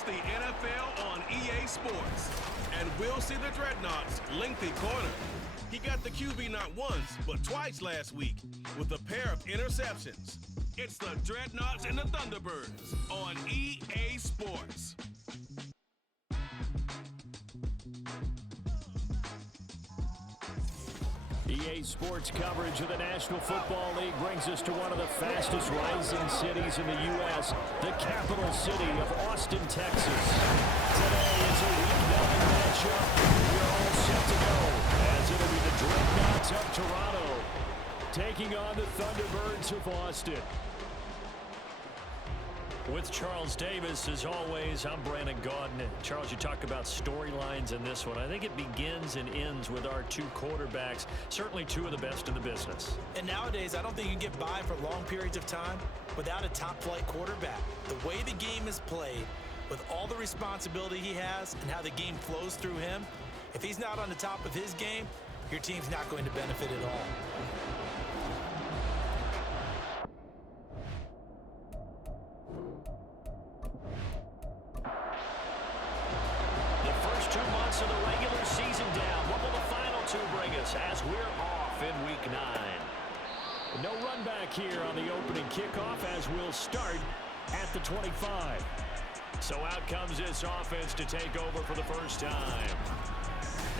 It's the NFL on EA Sports. And we'll see the Dreadnoughts' lengthy corner. He got the QB not once, but twice last week with a pair of interceptions. It's the Dreadnoughts and the Thunderbirds on EA Sports. EA Sports coverage of the National Football League brings us to one of the fastest rising cities in the U.S., the capital city of Austin, Texas. Today is a Week 9 matchup. We're all set to go as it'll be the Dreadnoughts of Toronto taking on the Thunderbirds of Austin. With Charles Davis, as always, I'm Brandon Gaudin. Charles, you talk about storylines in this one. I think it begins and ends with our two quarterbacks, certainly two of the best in the business. And nowadays, I don't think you can get by for long periods of time without a top-flight quarterback. The way the game is played, with all the responsibility he has and how the game flows through him, if he's not on the top of his game, your team's not going to benefit at all. Of the regular season down. What will the final two bring us as we're off in Week 9? No run back here on the opening kickoff as we'll start at the 25. So out comes this offense to take over for the first time.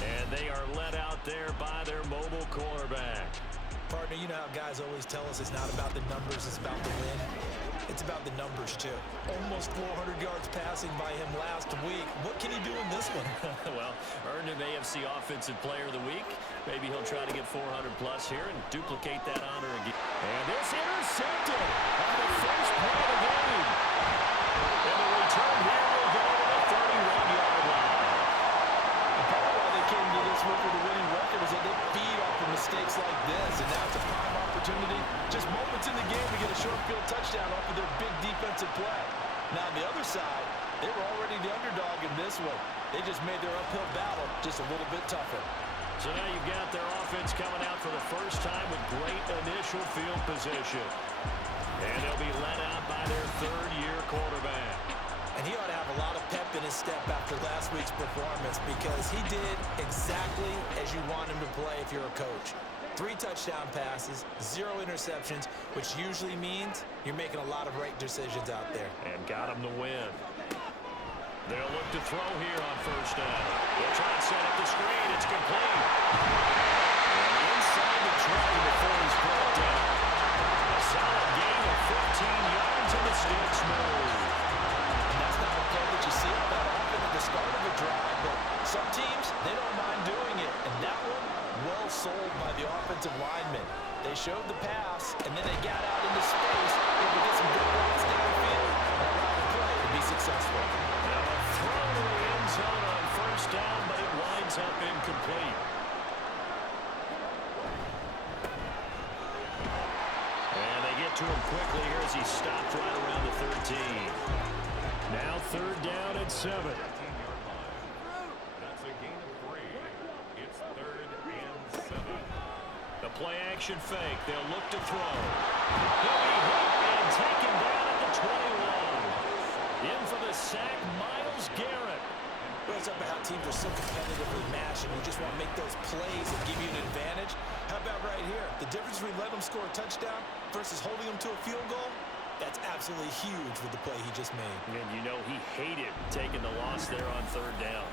And they are led out there by their mobile quarterback. Partner, you know how guys always tell us it's not about the numbers, it's about the win. It's about the numbers, too. Almost 400 yards passing by him last week. What can he do in this one? Well, earned him AFC Offensive Player of the Week. Maybe he'll try to get 400-plus here and duplicate that honor again. And this intercepted on the first play of the game. And the return here will go to the 31-yard line. And part of why they came to this week with a winning record is that they feed off of mistakes like this. And now it's a prime opportunity. Just moments in the game to get a short field touchdown off of their big defensive play. Now on the other side, they were already the underdog in this one. They just made their uphill battle just a little bit tougher. So now you've got their offense coming out for the first time with great initial field position. And they'll be led out by their third-year quarterback. And he ought to have a lot of pep in his step after last week's performance because he did exactly as you want him to play if you're a coach. 3 touchdown passes, 0 interceptions, which usually means you're making a lot of right decisions out there. And got him to win. They'll look to throw here on first down. They'll try and set up the screen. It's complete. And inside the 20 before he's brought down. A solid gain of 15 yards and the sticks move. And that's not a play that you see that often at the start of a drive, but some teams, they don't mind doing it. And that one, well sold by the offensive linemen. They showed the pass, and then they got out into space. They could get some good routes downfield and allow the play to be successful. Now a throw to the end zone on first down, but it winds up incomplete. And they get to him quickly here as he stopped right around the 13. Now third down and 7. Play action fake. They'll look to throw. He'll be hit and taken down at the 21. In for the sack, Myles Garrett. Well, it's up how teams are so competitively matched, and you just want to make those plays that give you an advantage. How about right here? The difference between letting them score a touchdown versus holding them to a field goal, that's absolutely huge with the play he just made. And you know he hated taking the loss there on third down.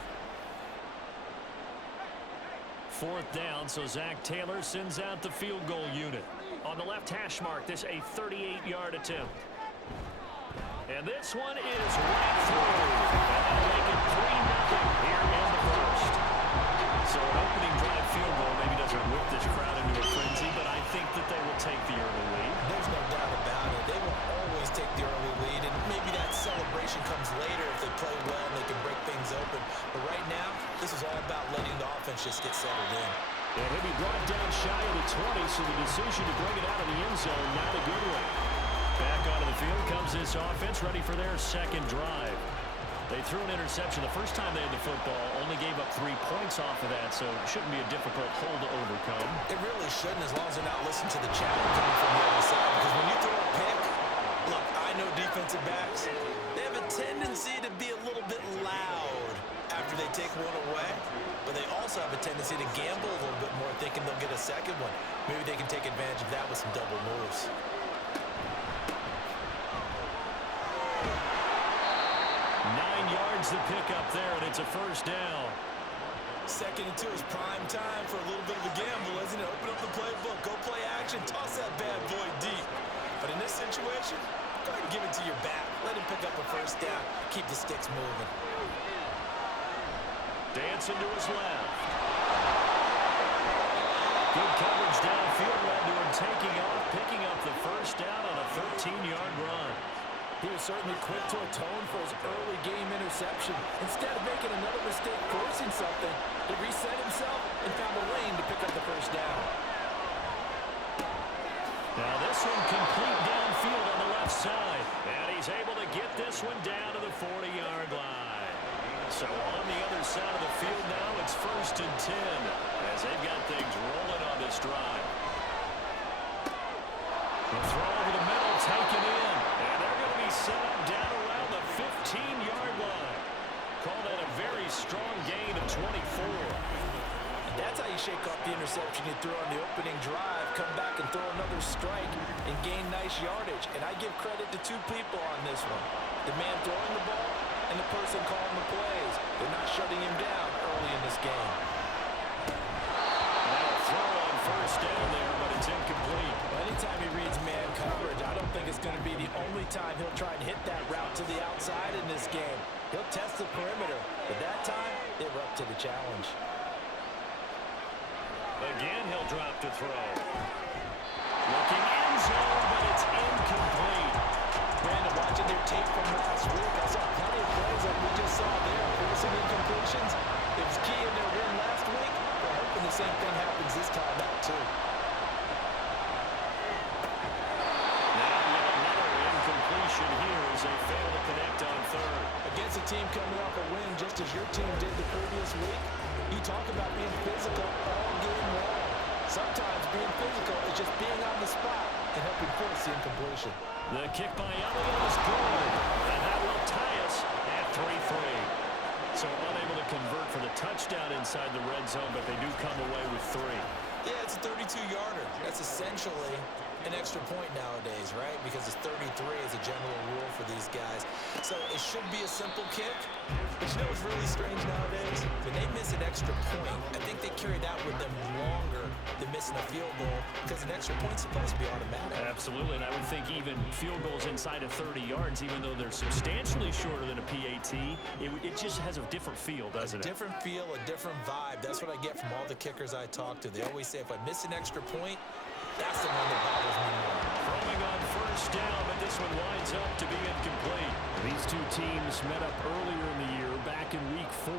Fourth down, so Zach Taylor sends out the field goal unit. On the left hash mark, this a 38-yard attempt. And this one is right through. And they'll make it 3-0 here in the first. So an opening drive field goal maybe doesn't whip this crowd into a frenzy, but I think that they will take the early lead. There's no doubt about it. They will always take the early lead, and maybe that celebration comes later if they play well and they can break things open. But right now, this is all about letting the offense just get settled in. And he'll be brought down shy of the 20, so the decision to bring it out of the end zone, not a good one. Back onto the field comes this offense, ready for their second drive. They threw an interception the first time they had the football, only gave up 3 points off of that, so it shouldn't be a difficult hole to overcome. It really shouldn't, as long as they're not listening to the chatter coming from the other side. Because when you throw a pick, look, I know defensive backs, they have a tendency to be a little bit loud after they take one away, but they also have a tendency to gamble a little bit more, thinking they'll get a second one. Maybe they can take advantage of that with some double moves. 9 yards to pick up there, and it's a first down. 2nd and 2 is prime time for a little bit of a gamble, isn't it? Open up the playbook, go play action, toss that bad boy deep. But in this situation, go ahead and give it to your back. Let him pick up a first down. Keep the sticks moving. Dancing to his left. Good coverage downfield led to him taking off, picking up the first down on a 13-yard run. He was certainly quick to atone for his early game interception. Instead of making another mistake forcing something, he reset himself and found a lane to pick up the first down. Now this one complete downfield on the left side. And he's able to get this one down to the 40-yard line. So on the other side of the field now, it's 1st and 10 as they've got things rolling on this drive. The throw over the middle, taken in. And they're going to be set up down around the 15-yard line. Call that a very strong gain of 24. That's how you shake off the interception you threw on the opening drive, come back and throw another strike and gain nice yardage. And I give credit to 2 people on this one. The man throwing the ball and the person calling the plays. They're not shutting him down early in this game. Now a throw on first down there, but it's incomplete. Well, anytime he reads man coverage, I don't think it's going to be the only time he'll try and hit that route to the outside in this game. He'll test the perimeter, but that time they were up to the challenge. Again, he'll drop to throw. Looking end zone, but it's incomplete. Brandon, watching their tape from last week, I saw plenty of plays like we just saw there, forcing incompletions. It was key in their win last week. We're hoping the same thing happens this time out, too. Now yet another incompletion here as they fail to connect on 3rd. Against a team coming off a win just as your team did the previous week, you talk about being physical all game long. Sometimes being physical is just being on the spot and helping force the incompletion. The kick by Elliott is good, and that will tie us at 3-3. So unable to convert for the touchdown inside the red zone, but they do come away with 3. Yeah, it's a 32-yarder. That's essentially an extra point nowadays, right? Because it's 33 is a general rule for these guys. So it should be a simple kick. But you know what's really strange nowadays? When they miss an extra point, I think they carry that with them longer than missing a field goal because an extra point's supposed to be automatic. Absolutely, and I would think even field goals inside of 30 yards, even though they're substantially shorter than a PAT, it just has a different feel, doesn't it? A different feel, a different vibe. That's what I get from all the kickers I talk to. They always say, if I miss an extra point, that's the one that bothers me more. Throwing on first down, but this one winds up to be incomplete. These 2 teams met up earlier in the year, back in week 4,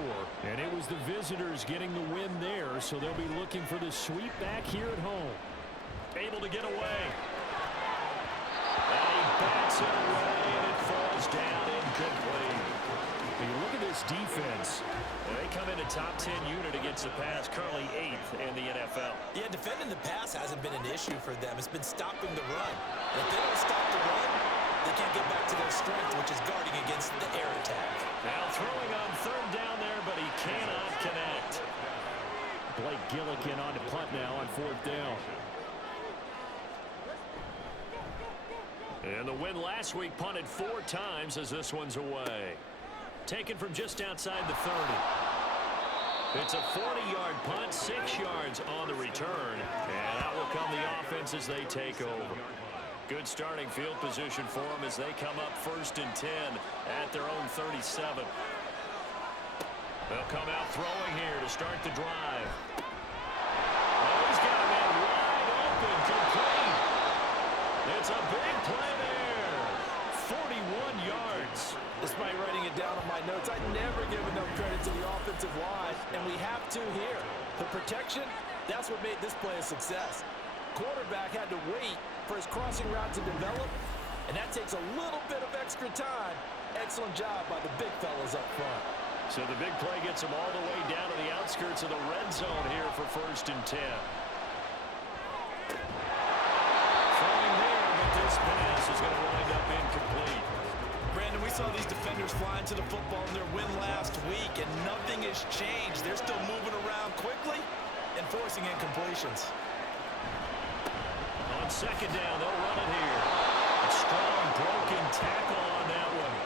and it was the visitors getting the win there, so they'll be looking for the sweep back here at home. Able to get away. And he bats it away, and it falls down incomplete. When you look at this defense, they come in a top 10 unit against the pass, currently 8th in the NFL. Yeah, defending the pass hasn't been an issue for them. It's been stopping the run. And if they don't stop the run, they can't get back to their strength, which is guarding against the air attack. Now throwing on 3rd down there, but he cannot connect. Blake Gillikin on to punt now on 4th down. And the win last week punted 4 times as this one's away. Taken from just outside the 30. It's a 40-yard punt, 6 yards on the return. And out will come the offense as they take over. Good starting field position for them as they come up 1st and 10 at their own 37. They'll come out throwing here to start the drive. Oh, he's got a man wide open, complete. It's a big play there. 41 yards. Despite writing it down on my notes, I never give enough credit to the offensive line, and we have to here. The protection, that's what made this play a success. Quarterback had to wait for his crossing route to develop, and that takes a little bit of extra time. Excellent job by the big fellas up front. So the big play gets them all the way down to the outskirts of the red zone here for 1st and 10. Throwing there, but this pass is going to wind up incomplete. Brandon, Brandon, we saw these defenders flying to the football in their win last week, and nothing has changed. They're still moving around quickly and forcing incompletions. On second down, they'll run it here. A strong broken tackle on that one.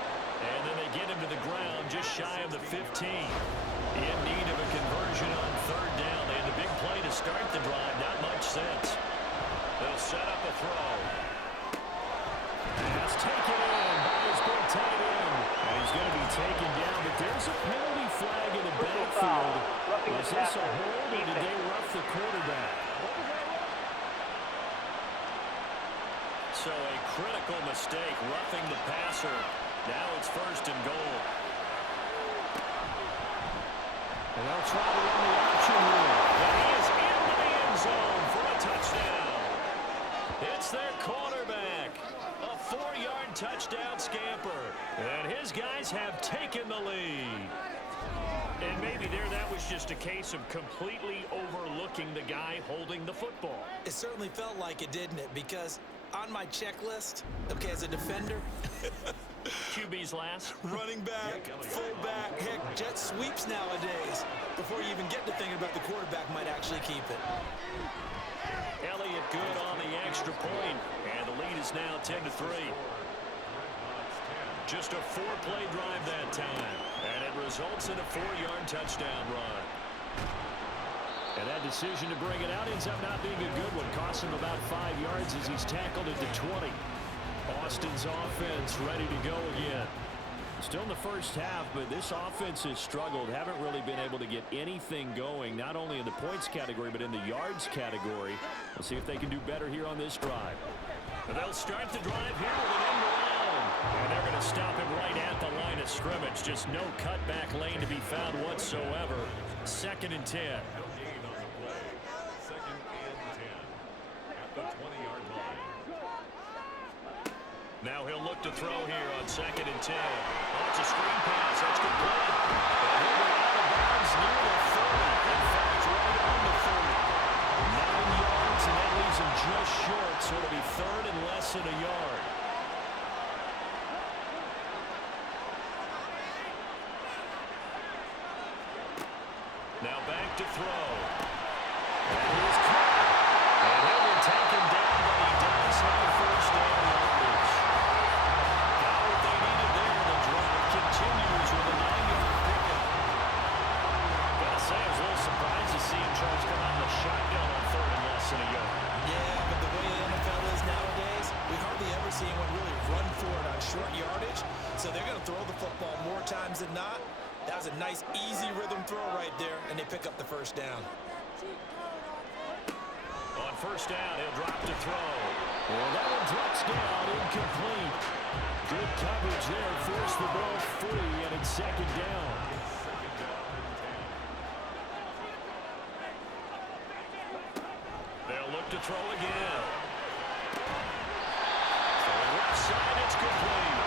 And then they get him to the ground just shy of the 15. In need of a conversion on third down. They had the big play to start the drive. Not much sense. They'll set up a throw. That's taken in by his big tight end. And he's going to be taken down, but there's a penalty flag in the backfield. Was this a hold, or did they rough the quarterback? So a critical mistake, roughing the passer. Now it's first and goal. And they'll try to run the option here. And he is into the end zone for a touchdown. It's their quarterback. A 4-yard touchdown scamper. And his guys have taken the lead. And maybe that was just a case of completely overlooking the guy holding the football. It certainly felt like it, didn't it? Because on my checklist, okay, as a defender, QB's last. running back, fullback, heck, jet sweeps nowadays. Before you even get to thinking about the quarterback might actually keep it. Elliott good on the extra point, and the lead is now 10-3. Just a 4-play drive that time, and it results in a 4-yard touchdown run. And that decision to bring it out ends up not being a good one. Costs him about 5 yards as he's tackled at the 20. Austin's offense ready to go again. Still in the first half, but this offense has struggled. Haven't really been able to get anything going, not only in the points category, but in the yards category. We'll see if they can do better here on this drive. And they'll start the drive here with an end around. And they're going to stop him right at the line of scrimmage. Just no cutback lane to be found whatsoever. 2nd and 10. Now he'll look to throw here on 2nd and 10. Oh, it's a screen pass. That's complete. And he'll be out of bounds near the 30. In fact, right on the 30. 9 yards, and that leaves him just short, so it'll be 3rd and less than a yard. Now back to throw. And he's caught. And he'll be taken down, but he does have first down yardage. Got what they needed there. The drive continues with a 9-yard pickup. Gotta say, I was a little surprised to see him try to come out in the shotgun on 3rd and less than a yard. Yeah, but the way the NFL is nowadays, we hardly ever see anyone really run for it on short yardage. So they're going to throw the football more times than not. That was a nice, easy rhythm throw right there, and they pick up the first down. On first down, he'll drop to throw. Well, that one drops down, incomplete. Good coverage there, forced the ball free, and it's 2nd down. They'll look to throw again. So left side, it's complete.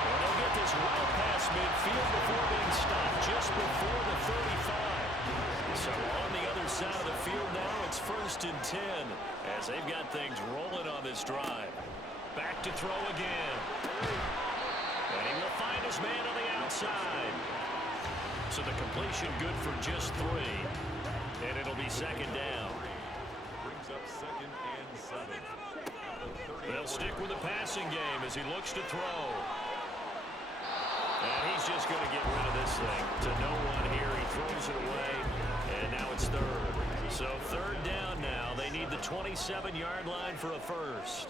And they'll get this well past midfield before being stopped just before the 35. So on the other side of the field now, it's 1st and 10 as they've got things rolling on this drive. Back to throw again. And he will find his man on the outside. So the completion good for just 3. And it'll be 2nd down. Brings up 2nd and 7. They'll stick with the passing game as he looks to throw. And he's just going to get rid of this thing to no one here. He throws it away, and now it's 3rd. So 3rd down now. They need the 27-yard line for a first.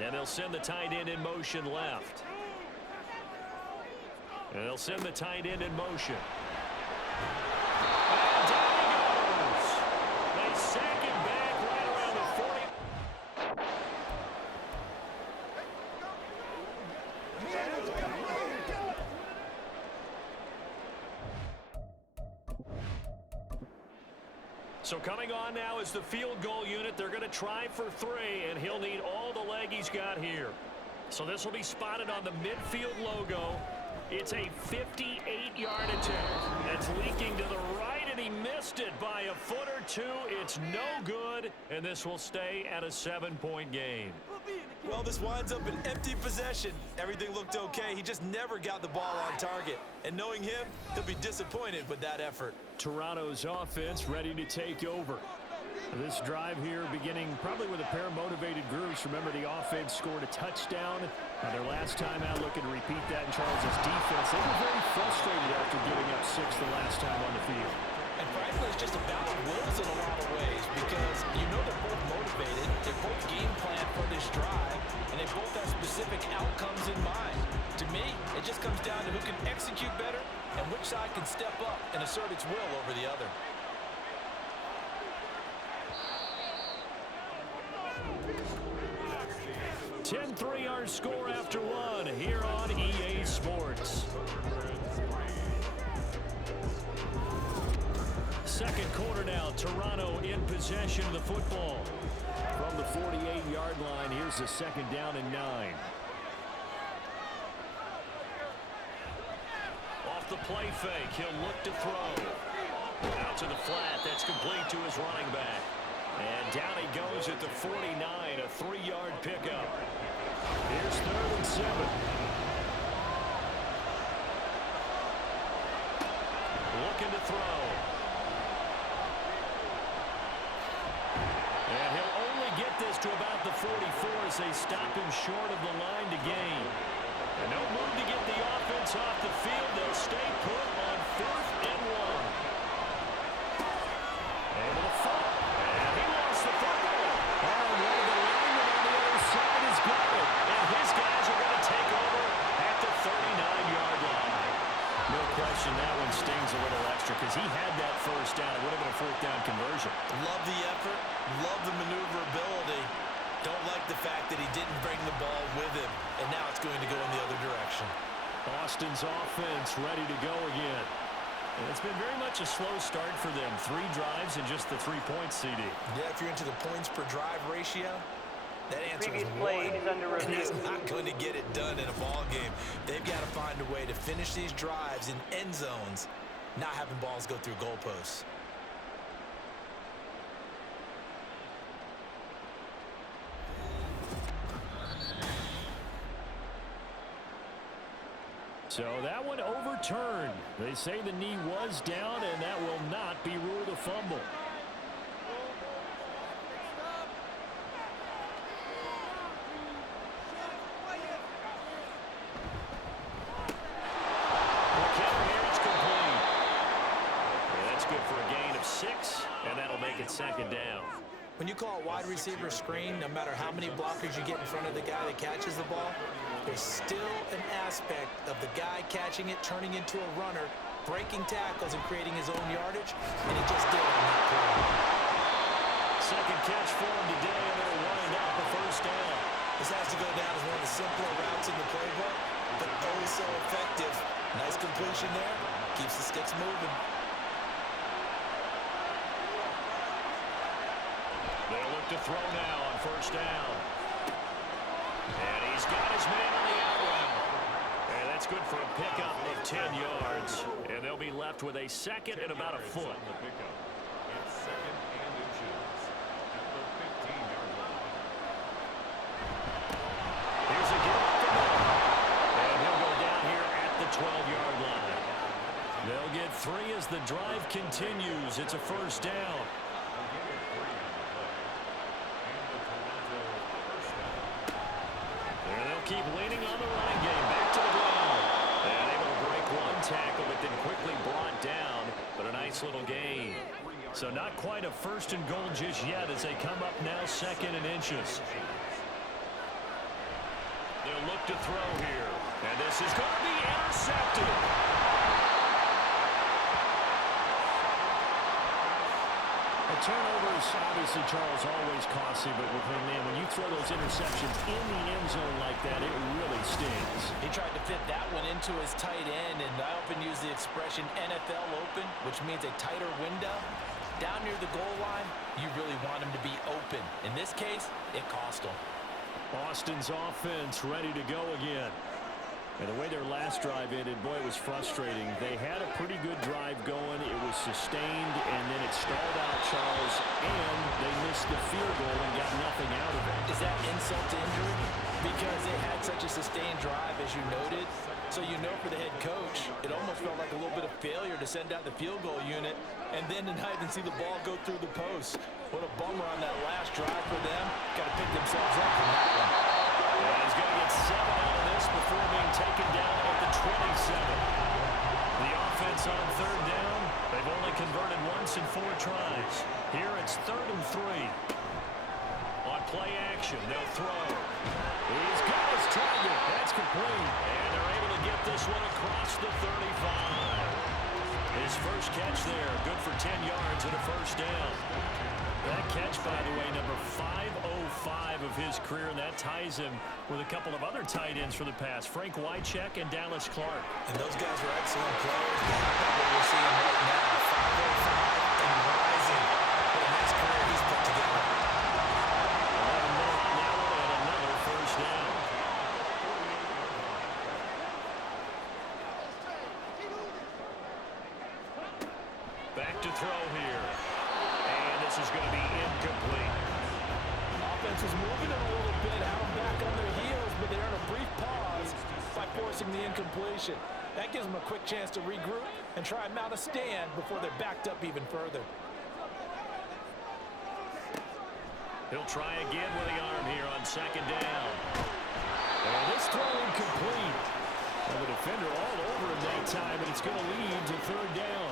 And they'll send the tight end in motion left. And they'll send the tight end in motion. And down he goes. They sack him back right around the 40. So coming on now is the field goal unit. They're going to try for 3, and he'll need all the leg he's got here. So this will be spotted on the midfield logo. It's a 58-yard attempt. That's leaking to the right, and he missed it by a foot or two. It's no good, and this will stay at a 7-point game. Well, this winds up an empty possession. Everything looked okay. He just never got the ball on target. And knowing him, he'll be disappointed with that effort. Toronto's offense ready to take over. This drive here beginning probably with a pair of motivated groups. Remember, the offense scored a touchdown. Their last time out, looking to repeat that in Charles' defense. They were very frustrated after giving up 6 the last time on the field. And frankly, it's just about wills in a lot of ways because you know they're both motivated. They're both game planned for this drive, and they both have specific outcomes in mind. To me, it just comes down to who can execute better and which side can step up and assert its will over the other. 10-3 our score after one here on EA Sports. Second quarter now, Toronto in possession of the football. From the 48-yard line, here's the second down and 9. Off the play fake, he'll look to throw. Out to the flat, that's complete to his running back. And down he goes at the 49, a 3-yard pickup. Here's 3rd and 7. Looking to throw. And he'll only get this to about the 44 as they stop him short of the line to gain. And no move to get the offense off the field. They'll stay put on 4th and 1. Able to fall. And he lost the football. Oh, one of the linemen on the other side has got it. And his guys are going to take over at the 39-yard line. No question that one stings a little extra because he had that first down. It would have been a 4th down conversion. Love the effort. Love the maneuverability. Don't like the fact that he didn't bring the ball with him. And now it's going to go in the other direction. Austin's offense ready to go again. And it's been very much a slow start for them. 3 drives and just the 3 points, CD. Yeah, if you're into the points per drive ratio, that answer is 1. And that's not going to get it done in a ball game. They've got to find a way to finish these drives in end zones, not having balls go through goalposts. So that one overturned. They say the knee was down, and that will not be ruled a fumble. That's good for a gain of 6, and that'll make it 2nd down. When you call a wide receiver screen, no matter how many blockers you get in front of the guy that catches the ball, there's still an aspect of the guy catching it, turning into a runner, breaking tackles and creating his own yardage, and he just did on that play. Second catch for him today, and they'll wind up the 1st down. This has to go down as one of the simpler routes in the playbook, but always so effective. Nice completion there. Keeps the sticks moving. They'll look to throw now on 1st down. And he's got his man on the out route. And that's good for a pickup of 10 yards. And they'll be left with a 2nd and about a foot. It's 2nd and inches at the 15-yard line. Here's a give up the middle. And he'll go down here at the 12-yard line. They'll get 3 as the drive continues. It's a 1st down. Keep leaning on the running game. Back to the ground. And able to break one tackle, but then quickly brought down. But a nice little gain. So not quite a 1st and goal just yet as they come up now 2nd and inches. They'll look to throw here. And this is going to be intercepted. Turnovers, obviously, Charles, always costly, but with him, man, when you throw those interceptions in the end zone like that, it really stings. He tried to fit that one into his tight end, and I often use the expression NFL open, which means a tighter window. Down near the goal line, you really want him to be open. In this case, it cost him. Austin's offense ready to go again. And the way their last drive ended, boy, it was frustrating. They had a pretty good drive going. It was sustained, and then it stalled out, Charles, and they missed the field goal and got nothing out of it. Is that insult to injury? Because they had such a sustained drive, as you noted. So you know for the head coach, it almost felt like a little bit of failure to send out the field goal unit and then to not even see the ball go through the post. What a bummer on that last drive for them. Got to pick themselves up from that one. Yeah, he's going to get 7 out of this before being taken down at the 27. The offense on third down, they've only converted once in 4 tries. Here it's 3rd and 3. On play action, they'll throw. He's got his target. That's complete. And they're able to get this one across the 35. His first catch there, good for 10 yards and a first down. That catch, by the way, number 505 of his career, and that ties him with a couple of other tight ends for the pass, Frank Wycheck and Dallas Clark. And those guys are excellent players. What we're seeing right now, 505 and rising. What a nice career he's put together. 11 more on that one and another first down. Back to throw here. And this is going to be incomplete. Offense was moving it a little bit, had them back on their heels, but they earned a brief pause by forcing the incompletion. That gives them a quick chance to regroup and try and mount a stand before they're backed up even further. He'll try again with the arm here on 2nd down. And this throw incomplete. Well, the defender all over him that time, and it's going to lead to 3rd down.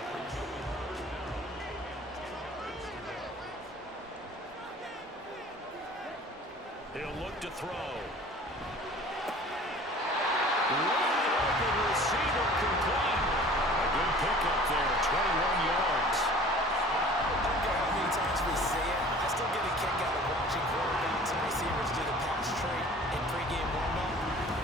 He'll look to throw. Wide open receiver complete. A good pickup there, 21 yards. I don't care how many times we see it. I still get a kick out of watching quarterbacks and receivers do the pass trait in pregame warm-up.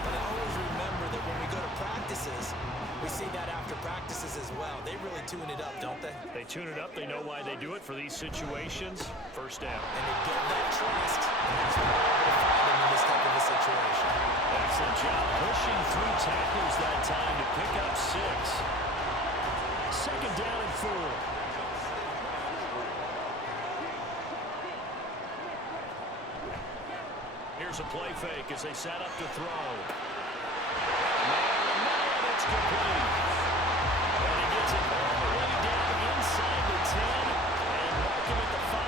But I always remember that when we go to practices, we see that after practices as well. They really tune it up, don't they? They tune it up. They know why they do it for these situations. First down. And they build that trust. And that's what we're able to find them in this type of a situation. Excellent job pushing through tackles that time to pick up 6. 2nd down and 4. Here's a play fake as they set up to throw. And it's complete. And he gets it all the way down inside the 10 and mark him at the 5.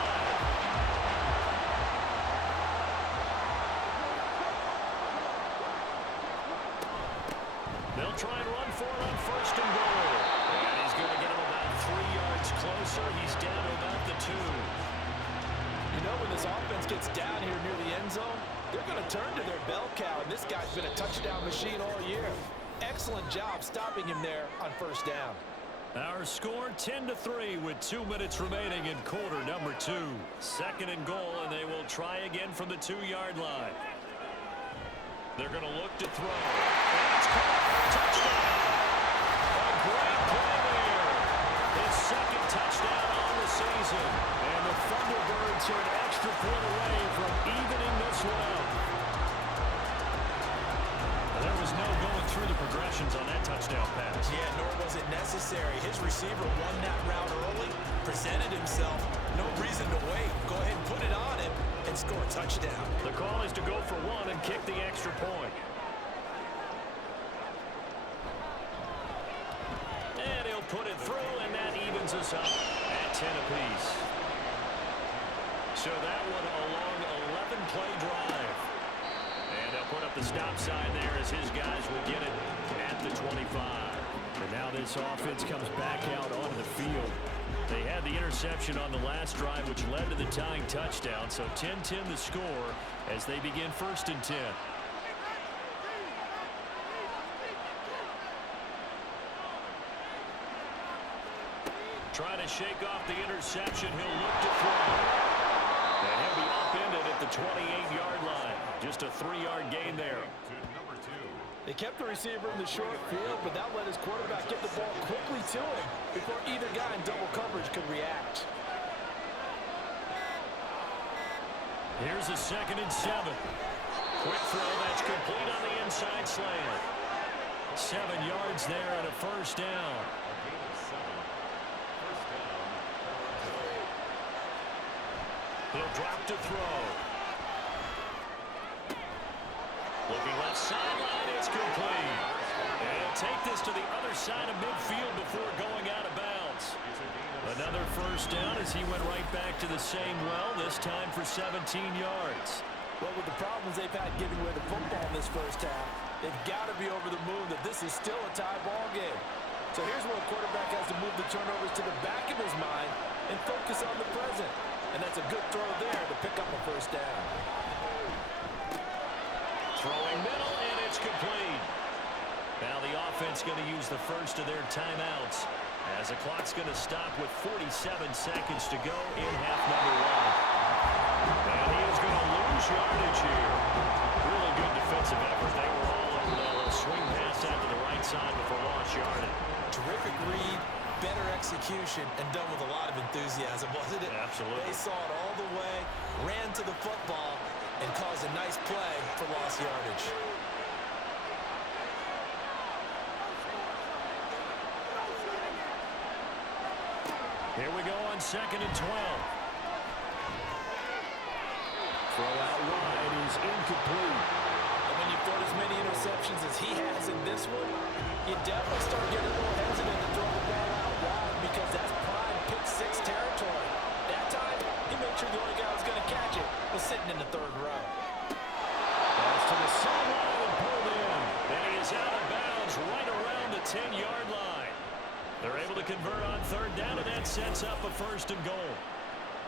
They'll try and run for it on 1st and goal. And he's going to get him about 3 yards closer. He's down to about the 2. You know, when this offense gets down here near the end zone, they're going to turn to their bell cow, and this guy's been a touchdown machine all year. Excellent job stopping him there on 1st down. Our score 10-3 with 2 minutes remaining in quarter number 2. 2nd and goal, and they will try again from the 2-yard line. They're going to look to throw. And it's caught. Touchdown. A great play there. His 2nd touchdown on the season. And the Thunderbirds are an extra point away from evening this one out. There was no going through the progressions on that touchdown pass. Yeah, nor was it necessary. His receiver won that route early, presented himself. No reason to wait. Go ahead and put it on him and score a touchdown. The call is to go for 1 and kick the extra point. And he'll put it through, and that evens us up at 10 apiece. So that one a long 11-play drive. And they'll put up the stop sign there as his guys will get it at the 25. And now this offense comes back out onto the field. They had the interception on the last drive, which led to the tying touchdown. So 10-10 the score as they begin 1st and 10. Trying to shake off the interception. He'll look to throw. And he'll be upended at the 28-yard line. Just a 3-yard gain there. They kept the receiver in the short field, but that let his quarterback get the ball quickly to him before either guy in double coverage could react. Here's a 2nd and 7. Quick throw that's complete on the inside slant. 7 yards there and a first down. A gain of 7. First down. He'll drop to throw. Looking left sideline, it's complete. And he'll take this to the other side of midfield before going out of bounds. Another first down as he went right back to the same well, this time for 17 yards. Well, with the problems they've had giving away the football in this first half, they've got to be over the moon that this is still a tie ball game. So here's where a quarterback has to move the turnovers to the back of his mind and focus on the present. And that's a good throw there to pick up a first down. Throwing middle, and it's complete. Now the offense going to use the first of their timeouts as the clock's going to stop with 47 seconds to go in half number 1. And he is going to lose yardage here. Really good defensive effort. They were all over the swing pass out to the right side before lost yardage. Terrific read, better execution, and done with a lot of enthusiasm, wasn't it? Absolutely. They saw it all the way, ran to the football, and caused a nice play for lost yardage. Here we go on 2nd and 12. Throw out wide is incomplete. And when you throw as many interceptions as he has in this one, you definitely start getting a little hesitant to throw the ball out wide because that's prime pick 6 territory. That time, he made sure the only guy who was going to catch it was sitting in the 3rd row. Pass to the sideline and pulled in. And he is out of bounds right around the 10-yard line. They're able to convert on 3rd down, and that sets up a 1st and goal.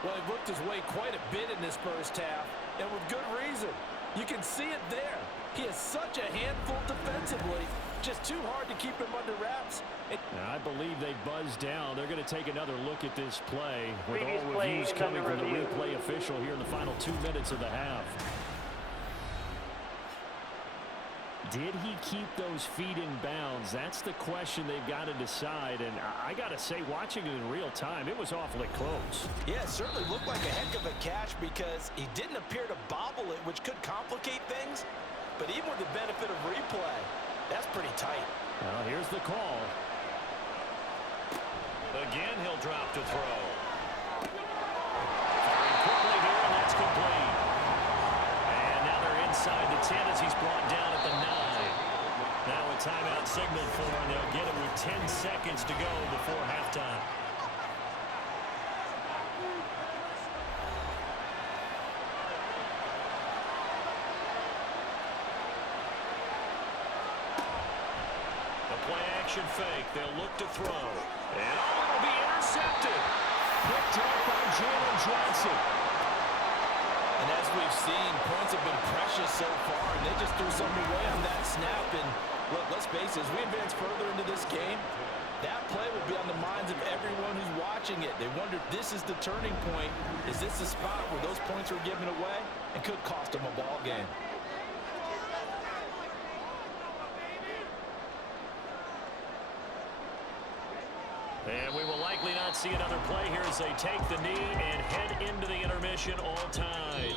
Well, he worked his way quite a bit in this first half, and with good reason. You can see it there. He is such a handful defensively, just too hard to keep him under wraps. Now, I believe they buzzed down. They're going to take another look at this play with Previous all play reviews is coming under from the review. replay official here in the final 2 minutes of the half. Did he keep those feet in bounds? That's the question they've got to decide. And I got to say, watching it in real time, it was awfully close. Yeah, it certainly looked like a heck of a catch because he didn't appear to bobble it, which could complicate things. But even with the benefit of replay, that's pretty tight. Well, here's the call. Again, he'll drop to throw. Firing quickly here, and that's complete. And now they're inside the 10 as he's brought down at the 9. Now a timeout signal for him. They'll get it with 10 seconds to go before halftime. The play action fake. They'll look to throw. And it'll be intercepted. Picked up by Jalen Johnson. And as we've seen, points have been precious so far, and they just threw something away on that snap. And look, let's face it, as we advance further into this game, that play will be on the minds of everyone who's watching it. They wonder if this is the turning point. Is this the spot where those points were given away and could cost them a ball game? And we will likely not see another play here as they take the knee and head into the intermission all tied.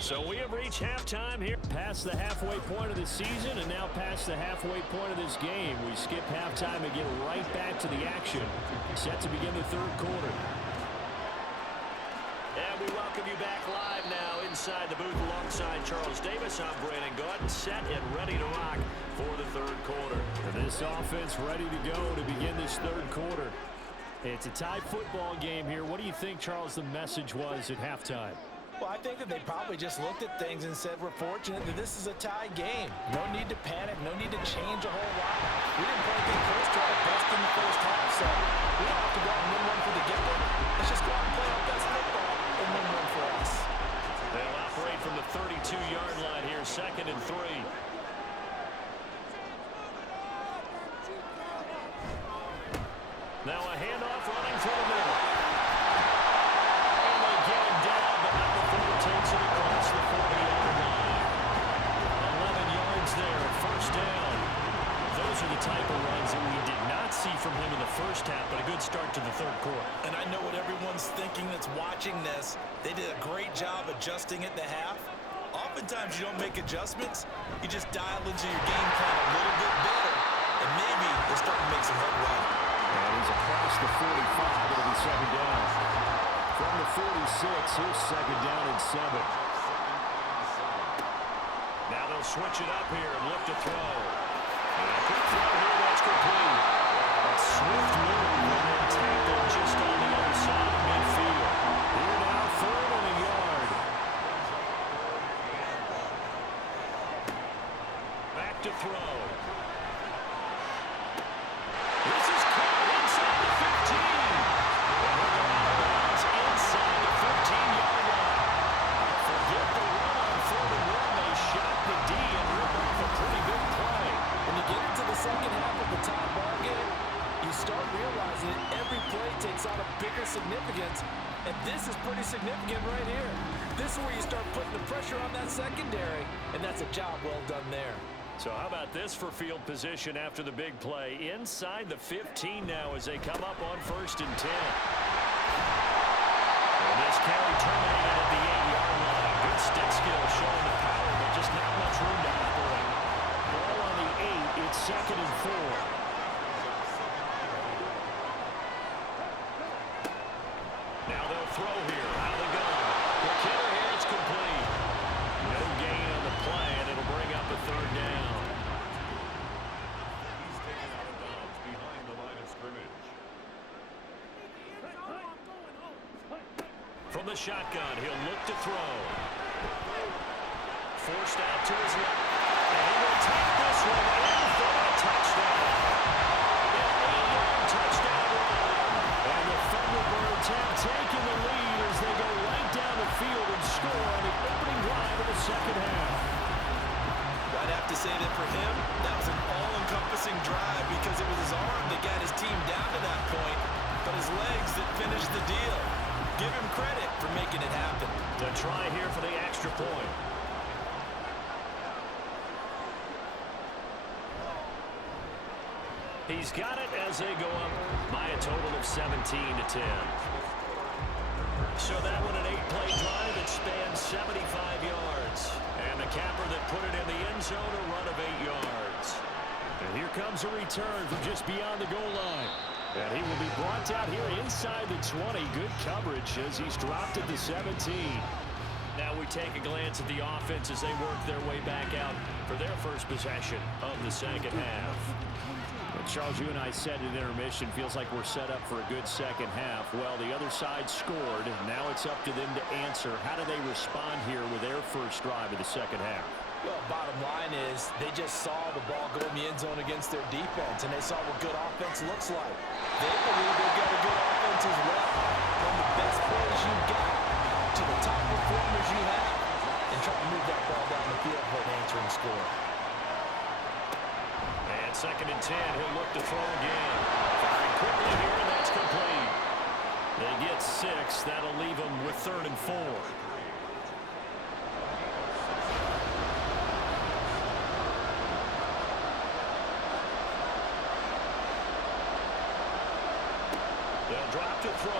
So we have reached halftime here. Past the halfway point of the season and now past the halfway point of this game. We skip halftime and get right back to the action. Set to begin the 3rd quarter. And we welcome you back live now inside the booth alongside Charles Davis. I'm Brandon Gaunt, set and ready to rock for the 3rd quarter. And this offense ready to go to begin this 3rd quarter. It's a tie football game here. What do you think, Charles, the message was at halftime? Well, I think that they probably just looked at things and said, we're fortunate that this is a tie game. No need to panic, no need to change a whole lot. We didn't play anything close to our best in the first half, so we don't have to go out and win one for the get-go. Let's just go out and play our best football and win one for us. They'll operate from the 32-yard line here, 2nd and 3. Now a handoff running through the middle. And they get him down, but not before he takes it across the 40-yard line. 11 yards there, 1st down. Those are the type of runs that we did not see from him in the first half, but a good start to the 3rd quarter. And I know what everyone's thinking that's watching this. They did a great job adjusting at the half. Oftentimes you don't make adjustments. You just dial into your game plan a little bit better. From the 46, here's second down and 7. Now they'll switch it up here and look to throw. And a quick throw here, that's complete. A swift move and then tackled just on the other side of midfield. Here now, 3rd and a yard. Back to throw. This is caught inside the 15. And he'll go out of bounds inside the 15-yard line. Forget the run on 3rd and 1. They shot the D and rip off a pretty big play. When you get into the second half of the tie ball game, you start realizing that every play takes on a bigger significance, and this is pretty significant right here. This is where you start putting the pressure on that secondary, and that's a job well done there. So how about this for field position after the big play? Inside the 15 now as they come up on 1st and 10. And this carry terminated at the 8-yard line. Good stick skill showing the power, but just not much room to operate. Ball on the 8, it's 2nd and 4. Now they'll throw here. Out they go. The killer here, it's complete. No gain on the play, and it'll bring up a 3rd down. He's taken out of bounds behind the line of scrimmage. From the shotgun, he'll look to throw. Forced out to his left. And he will take this one in for a touchdown. An 8-yard touchdown run. And the Thunderbirds have taken the lead as they go right down the field and score on the opening drive of the second half. I'd have to say that for him, that was an all-encompassing drive because it was his arm that got his team down to that point, but his legs that finished the deal. Give him credit for making it happen. To try here for the extra point. He's got it as they go up by a total of 17-10. So that one an 8-play drive that spans 75 yards. And the capper that put it in the end zone, a run of 8 yards. And here comes a return from just beyond the goal line. And he will be brought out here inside the 20. Good coverage as he's dropped at the 17. Now we take a glance at the offense as they work their way back out for their first possession of the second half. Well, Charles, you and I said at intermission, feels like we're set up for a good second half. Well, the other side scored. Now it's up to them to answer. How do they respond here with their first drive of the second half? Well, bottom line is they just saw the ball go in the end zone against their defense, and they saw what good offense looks like. They believe they've got a good offense as well. From the best players you've got to the top performers you have, and try to move that ball down the field for an answering score. And 2nd and 10, he'll look to throw again. Firing quickly here, and that's complete. They get 6. That'll leave them with 3rd and 4. They'll drop to throw.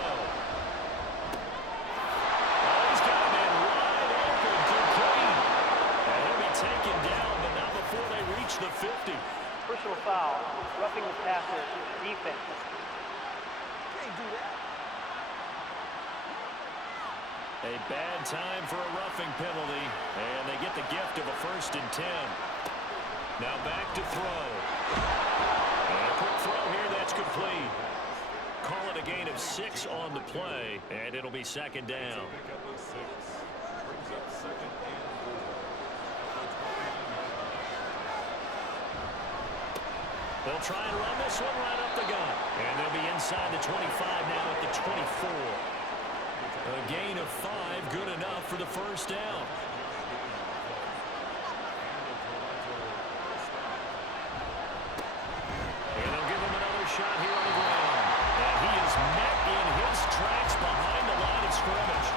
Oh, he's got a man wide open, complete. And he'll be taken down, but not before they reach the 50. Personal foul, roughing the passer, defense. Can't do that. A bad time for a roughing penalty, and they get the gift of a 1st and 10. Now back to throw. And a quick throw here, that's complete. Call it a gain of 6 on the play, and it'll be 2nd down. Pick up a 6. Brings up 2nd and 4. They'll try and run this one right up the gut. And they'll be inside the 25 now at the 24. A gain of 5, good enough for the 1st down. And they'll give him another shot here on the ground. And he is met in his tracks behind the line of scrimmage.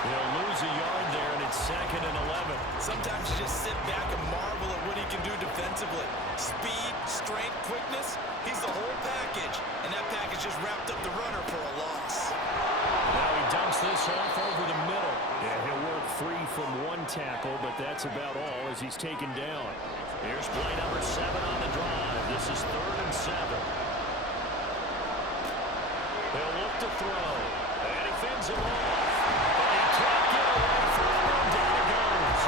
They'll lose a yard there, and it's 2nd and 11. Sometimes you just sit back and marvel at what he can do defensively. Speed, strength, quickness, he's the whole package. And that package just wrapped up the runner for a loss. Now he dumps this off over the middle. Yeah, he'll work free from one tackle, but that's about all as he's taken down. Here's play number 7 on the drive. This is 3rd and 7. They'll look to throw. And he hands him off. But he can't get away from it, and down it goes.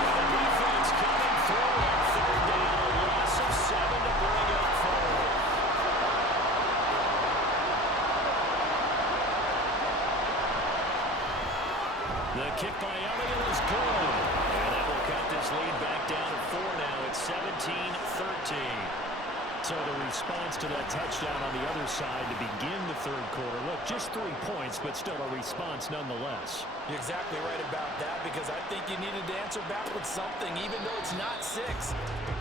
And the defense coming through on third down, a loss of 7 to bring up forward. The kick by Elliott is good. And that will cut this lead back down to 4 now. It's 17-13. So the response to that touchdown on the other side to begin the third quarter. Look, just 3 points, but still a response nonetheless. You're exactly right about that, because I think you needed to answer back with something, even though it's not 6.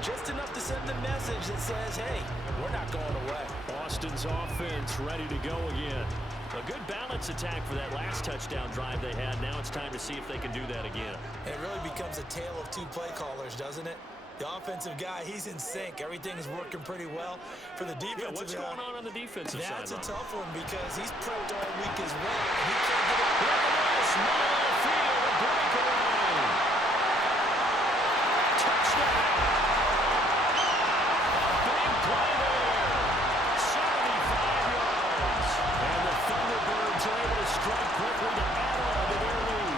Just enough to send the message that says, hey, we're not going away. Boston's offense ready to go again. A good balance attack for that last touchdown drive they had. Now it's time to see if they can do that again. It really becomes a tale of 2 play callers, doesn't it? The offensive guy, he's in sync. Everything is working pretty well. For the defensive what's going on the defensive side? That's a tough one, because he's prepped all week as well. He can't get it. Look at this. Middle of the field, a breakaway. Touchdown. Big play there. 75 yards. And the Thunderbirds are able to strike quickly to add on to their lead.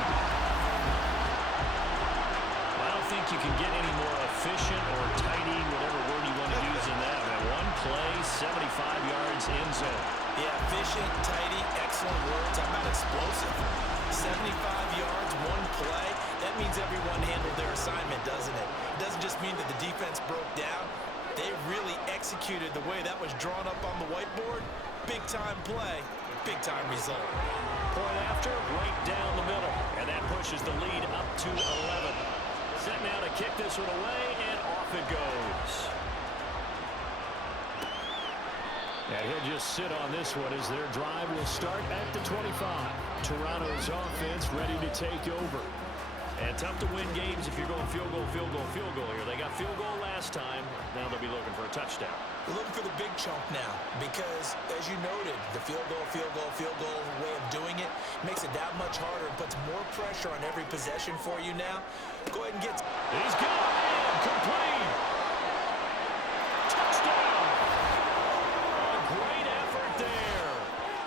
I don't think you can get any more efficient or tidy, whatever word you want to use in that. One play, 75 yards, end zone. Yeah, efficient, tidy, excellent words. How about explosive? 75 yards, 1 play. That means everyone handled their assignment, doesn't it? It doesn't just mean that the defense broke down. They really executed the way that was drawn up on the whiteboard. Big-time play, big-time result. Point after, right down the middle. And that pushes the lead up to 11. Set now to kick this one away, and off it goes. And he'll just sit on this one as their drive will start at the 25. Toronto's offense ready to take over. And tough to win games if you're going field goal, field goal, field goal here. They got field goal last time. Now they'll be looking for a touchdown. We're looking for the big chunk now, because, as you noted, the field goal way of doing it makes it that much harder and puts more pressure on every possession for you now. Go ahead and get... He's got it in. Complete. Touchdown. A great effort there.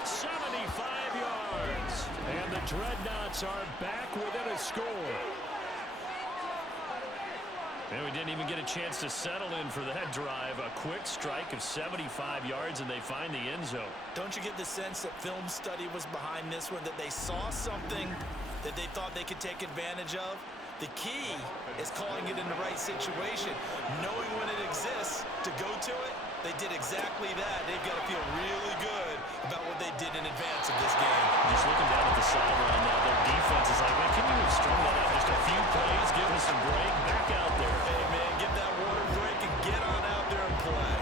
75 yards. And the Dreadnoughts are back within a score. And we didn't even get a chance to settle in for that drive. A quick strike of 75 yards, and they find the end zone. Don't you get the sense that film study was behind this one, that they saw something that they thought they could take advantage of? The key is calling it in the right situation, knowing when it exists to go to it. They did exactly that. They've got to feel really good about what they did in advance of this game. Just looking down at the sideline now, their defense is like, man, can you have strung that out just a few plays, give us some break, back out there. Hey, man, get that water break and get on out there and play.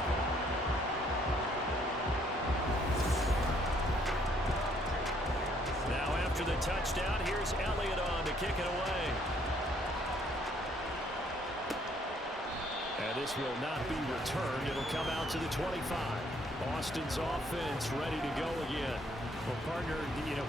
Now after the touchdown, here's Elliott on to kick it away. And this will not be returned. It'll come out to the 25. Boston's offense ready to go again. Well, partner,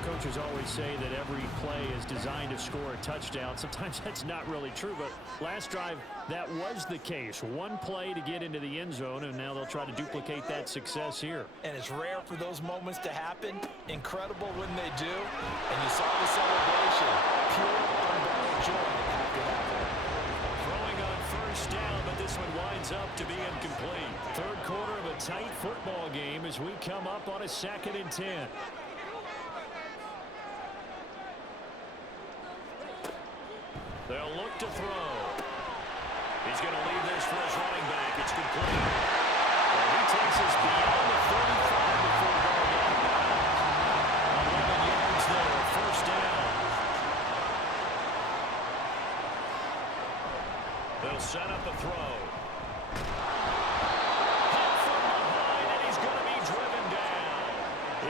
coaches always say that every play is designed to score a touchdown. Sometimes that's not really true, but last drive, that was the case. 1 play to get into the end zone, and now they'll try to duplicate that success here. And it's rare for those moments to happen. Incredible when they do. And you saw the celebration. Pure, unbridled joy after that. Throwing on first down, but this one winds up to be incomplete. Third quarter of a tight football game as we come up on a 2nd and 10. They'll look to throw. He's going to leave this for his running back. It's complete. And he takes us beyond the 35 before going out. 11 yards there, first down. They'll set up a throw. Hit from behind, and he's going to be driven down.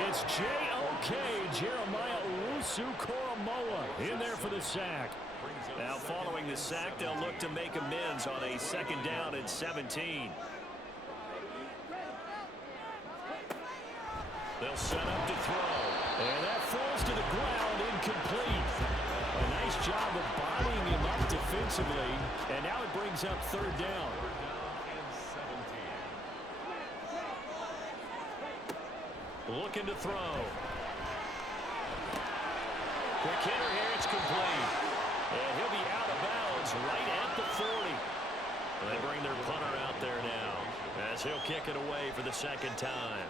It's J.O.K. Jeremiah Owusu-Koramoah in there for the sack. Now following the sack, they'll look to make amends on a 2nd down and 17. They'll set up to throw. And that falls to the ground, incomplete. A nice job of bodying him up defensively. And now it brings up 3rd down. Looking to throw. Quick hitter here. It's complete. And he'll be out of bounds right at the 40. And they bring their punter out there now as he'll kick it away for the second time.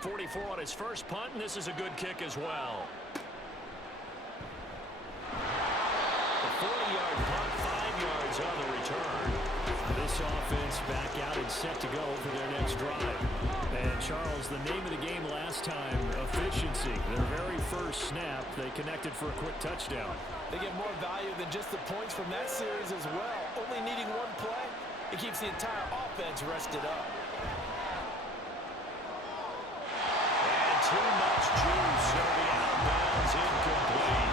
44 on his first punt, and this is a good kick as well. The 40-yard punt, 5 yards on the return. This offense back out and set to go for their next drive. And Charles, the name of the game last time, efficiency. Their very first snap, they connected for a quick touchdown. They get more value than just the points from that series as well. Only needing one play, it keeps the entire offense rested up. And too much juice. He'll be out of bounds, incomplete.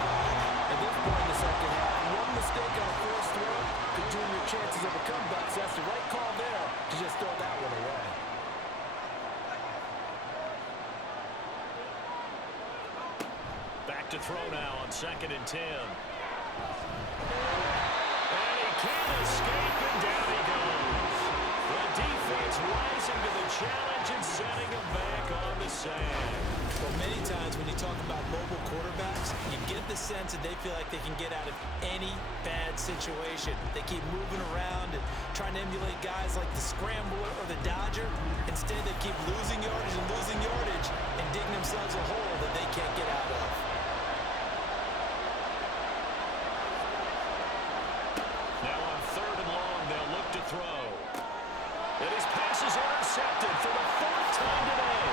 At this point in the second half, one mistake on a forced throw could doom your chances of a comeback. So that's the right call there to just throw that one away. Back to throw now on 2nd and 10. And he can't escape, and down he goes. The defense rising to the challenge and setting him back on the sand. Well, many times when you talk about mobile quarterbacks, you get the sense that they feel like they can get out of any bad situation. They keep moving around and trying to emulate guys like the Scrambler or the Dodger. Instead, they keep losing yardage and digging themselves a hole that they can't get out of. Now on 3rd and long, they'll look to throw. And his pass is intercepted for the 4th time today.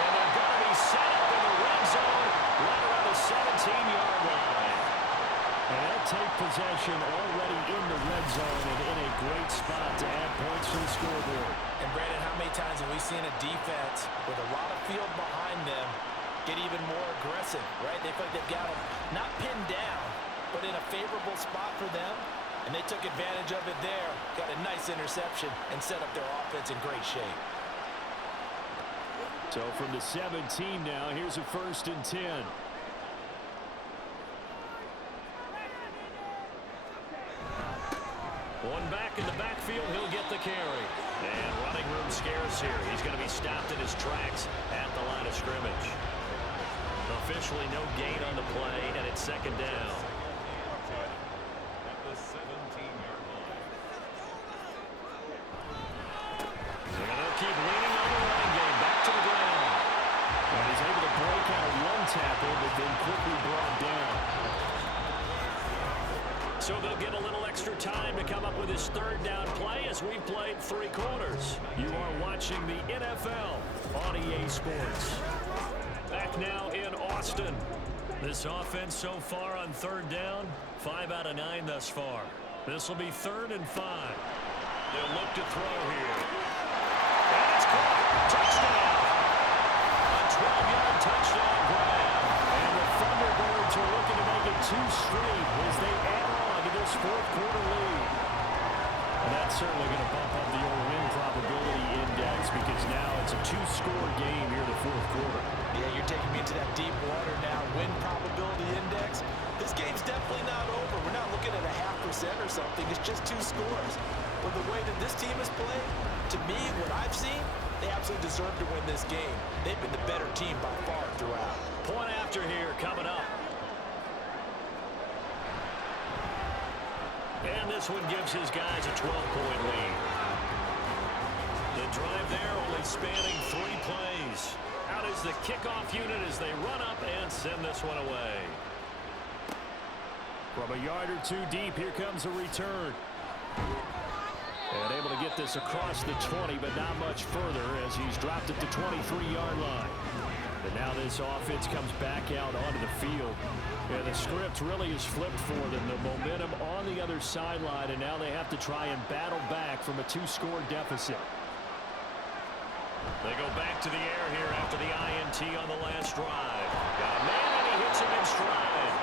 And they're going to be set up in the red zone right around the 17-yard line. And they'll take possession already in the red zone and in a great spot to add points to the scoreboard. And Brandon, how many times have we seen a defense with a lot of field behind them get even more aggressive, right? They feel like they've got them not pinned down, but in a favorable spot for them. And they took advantage of it there, got a nice interception, and set up their offense in great shape. So from the 17 now, here's a 1st and 10. One back in the backfield, he'll get the carry. And running room scarce here. He's going to be stopped in his tracks at the line of scrimmage. Officially no gain on the play, and it's 2nd down. At the 17-yard line. And they'll keep leaning on the running game. Back to the ground. And he's able to break out one tackle, but then quickly brought down. So they'll get a little extra time to come up with his 3rd down play as we've played 3 quarters. You are watching the NFL on EA Sports. Back now in Austin. This offense so far on 3rd down, 5 out of 9 thus far. This will be 3rd and 5. They'll look to throw here. And it's caught. Touchdown. A 12-yard touchdown grab. And the Thunderbirds are looking to make it 2 straight as they add on to this 4th quarter lead. And that's certainly going to bump up the old win probability index because now it's a 2-score game here in the 4th quarter. Yeah, you're taking me into that deep water now. Win probability index. This game's definitely not over. We're not looking at a 0.5% or something. It's just 2 scores. But the way that this team has played, to me, what I've seen, they absolutely deserve to win this game. They've been the better team by far throughout. Point after here coming up. And this one gives his guys a 12-point lead. The drive there only spanning 3 plays. Out is the kickoff unit as they run up and send this one away. From a yard or 2 deep, here comes a return. And able to get this across the 20, but not much further as he's dropped at the 23-yard line. But now this offense comes back out onto the field. And the script really is flipped for them. The momentum on the other sideline, and now they have to try and battle back from a 2-score deficit. They go back to the air here after the INT on the last drive. Got a man, and he hits him in stride.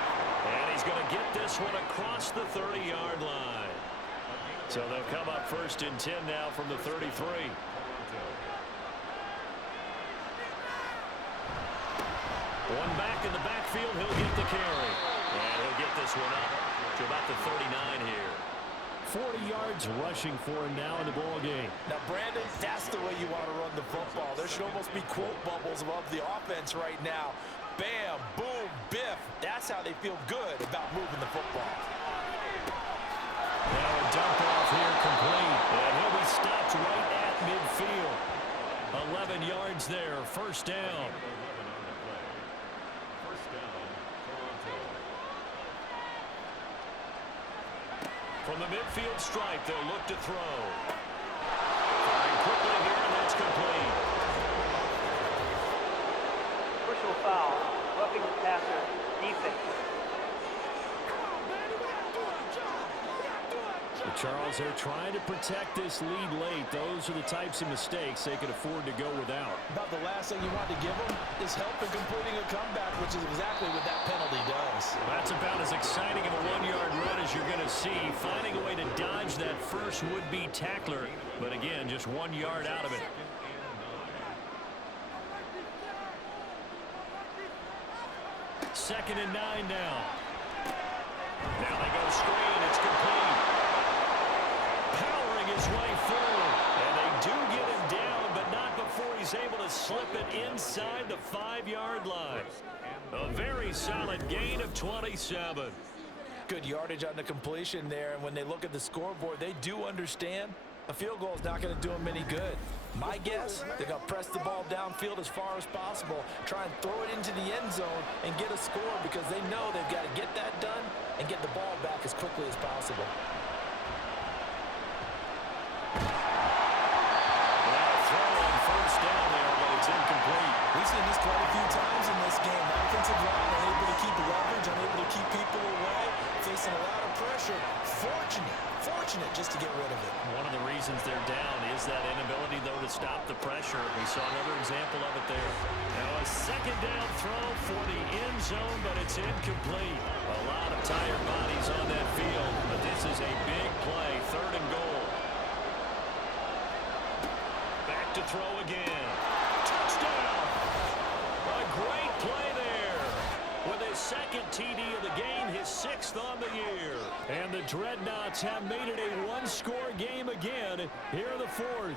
And he's going to get this one across the 30-yard line. So they'll come up 1st and 10 now from the 33. One back in the backfield, he'll get the carry. And he'll get this one up to about the 39 here. 40 yards rushing for him now in the ball game. Now, Brandon, that's the way you want to run the football. There should almost be quote bubbles above the offense right now. bam, boom, biff. That's how they feel good about moving the football. Now a dump off here complete. And he'll be stopped right at midfield. 11 yards there, first down. From the midfield stripe, they'll look to throw. Firing quickly here, and that's complete. Personal foul. Roughing the passer. Defense. But Charles, they're trying to protect this lead late. Those are the types of mistakes they could afford to go without. About the last thing you want to give them is help in completing a comeback, which is exactly what that penalty does. That's about as exciting of a one-yard run as you're going to see. Finding a way to dodge that first would-be tackler. But again, just 1 yard out of it. Second and 9 now. Now they go screen. It's complete. Powering his way forward. And they do get him down, but not before he's able to slip it inside the 5-yard line. A very solid gain of 27. Good yardage on the completion there, and when they look at the scoreboard, they do understand a field goal is not going to do them any good. My guess, they're going to press the ball downfield as far as possible, try and throw it into the end zone and get a score because they know they've got to get that done and get the ball back as quickly as possible. We've seen this quite a few times in this game. Offensive line unable to keep leverage, unable to keep people away, facing a lot of pressure. Fortunate just to get rid of it. One of the reasons they're down is that inability, though, to stop the pressure. We saw another example of it there. Now a second down throw for the end zone, but it's incomplete. A lot of tired bodies on that field, but this is a big play, 3rd and goal. Back to throw again. Touchdown! A great play there. With his second TD of the game, his 6th on the year. And the Dreadnoughts have made it a one-score game again here in the 4th.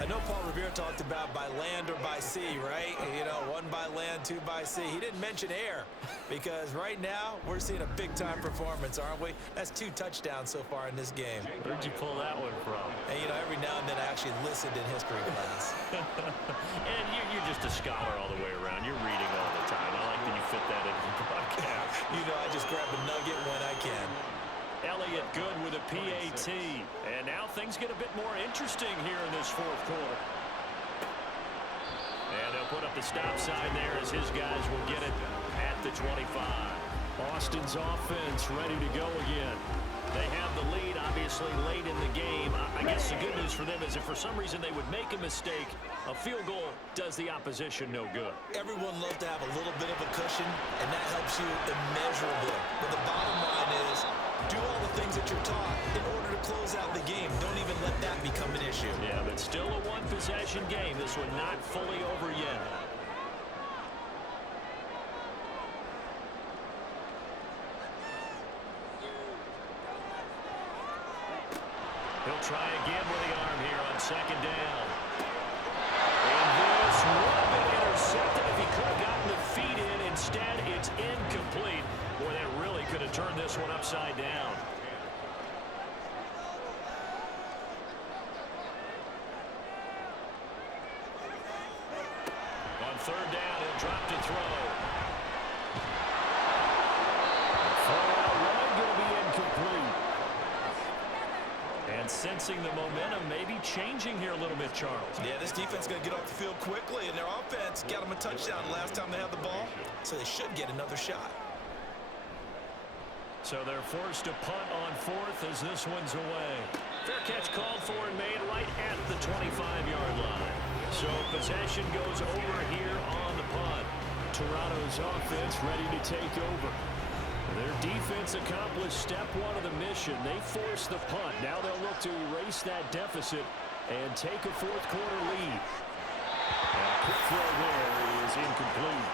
I know Paul Revere talked about by land or by sea, right? You know, 1 by land, 2 by sea. He didn't mention air because right now we're seeing a big-time performance, aren't we? That's 2 touchdowns so far in this game. Where'd you pull that one from? And, you know, every now and then I actually listened in history class. And you're just a scholar all the way around. You're reading all the time. I like that you fit that into the podcast. You know, I just grab a nugget when I can. Elliott good with a PAT. And now things get a bit more interesting here in this 4th quarter. And they'll put up the stop sign there as his guys will get it at the 25. Austin's offense ready to go again. They have the lead, obviously, late in the game. I guess the good news for them is if for some reason they would make a mistake, a field goal does the opposition no good. Everyone loves to have a little bit of a cushion, and that helps you immeasurably. But the bottom line is, do all the things that you're taught in order to close out the game. Don't even let that become an issue. Yeah, but still a one-possession game. This one not fully over yet. He'll try again with the arm here on 2nd down. And this would have been intercepted if he could have gotten the feet in. Instead, it's incomplete. Boy, that really could have turned this one upside down. On 3rd down, he'll drop to throw. Far out going to be incomplete. And sensing the momentum maybe changing here a little bit, Charles. Yeah, this defense is going to get off the field quickly, and their offense got them a touchdown last time they had the ball, so they should get another shot. So they're forced to punt on 4th as this one's away. Fair catch called for and made right at the 25-yard line. So possession goes over here on the punt. Toronto's offense ready to take over. Their defense accomplished step 1 of the mission. They forced the punt. Now they'll look to erase that deficit and take a 4th quarter lead. And a quick throw there is incomplete.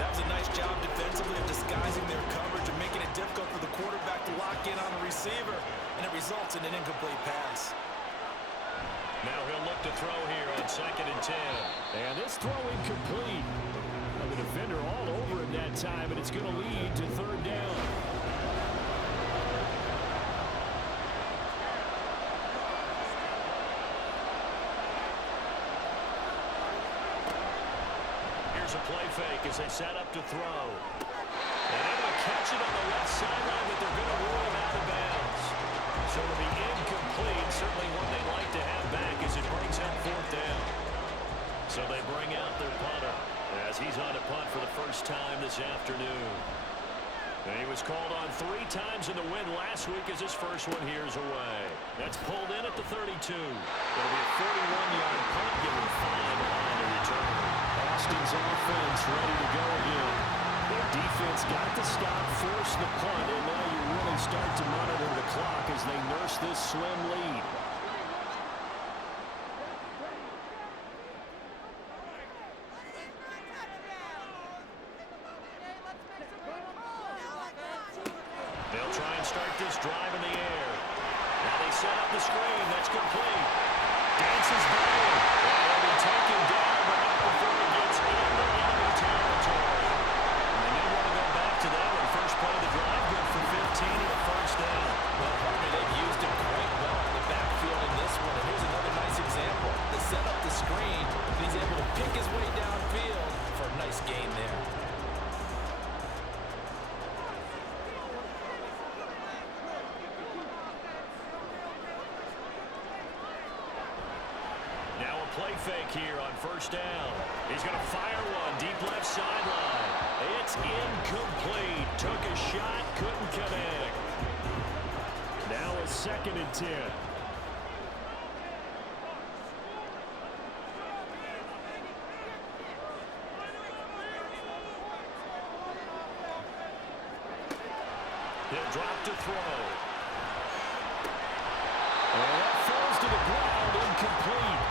That was a nice job defensively of disguising their coverage and making it difficult for the quarterback to lock in on the receiver, and it results in an incomplete pass. Now he'll look to throw here on 2nd and 10. And this throw incomplete. Well, the defender all over him that time, and it's going to lead to third down. Here's a play fake as they set up to throw. And able to catch it on the left sideline, but they're going to rule him out of bounds. So it'll be incomplete. Certainly one they'd like to have back as it brings up fourth down. So they bring out their punter as he's on to punt for the first time this afternoon. And he was called on 3 times in the win last week as his first one here's away. That's pulled in at the 32. It'll be a 41-yard punt, given 5 on the return. Austin's offense ready to go again. Their defense got the stop, forced the punt, and now you really start to monitor the clock as they nurse this slim lead. They'll try and start this drive in the air. Now they set up the screen. That's complete. Dances by him. They'll be taken down, but not before he gets into enemy territory. And they want to go back to that one. First play of the drive, good for 15 and a first down. Well, partner, they've used him quite well in the backfield in this one. And here's another nice example. They set up the screen, and he's able to pick his way downfield for a nice gain there. Play fake here on first down. He's going to fire one deep left sideline. It's incomplete. Took a shot, couldn't connect. Now a 2nd and 10. He'll drop to throw. And that falls to the ground, incomplete.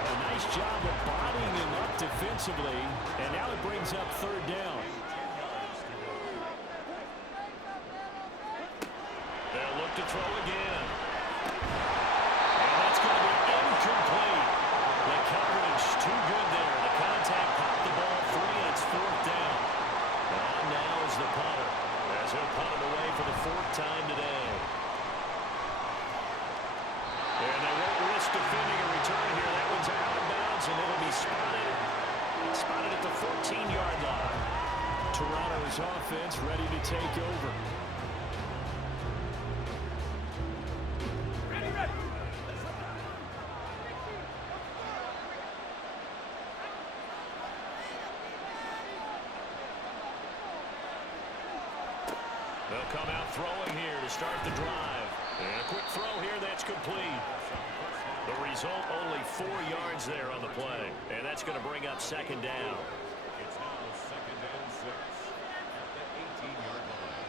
A nice job of bodying him up defensively, and now it brings up third down. They'll look to throw again. And that's going to be incomplete. The coverage too good there. The contact popped the ball free, and it's fourth down. And on now is the punter, as he'll punt it away for the 4th time today. And they won't risk defending a return here. That one's out of bounds, and it'll be spotted at the 14-yard line. Toronto's offense ready to take over. They'll come out throwing here to start the drive. And a quick throw here, that's complete. The result, only 4 yards there on the play. And that's going to bring up second down. It's now 2nd and 6 at the 18-yard line.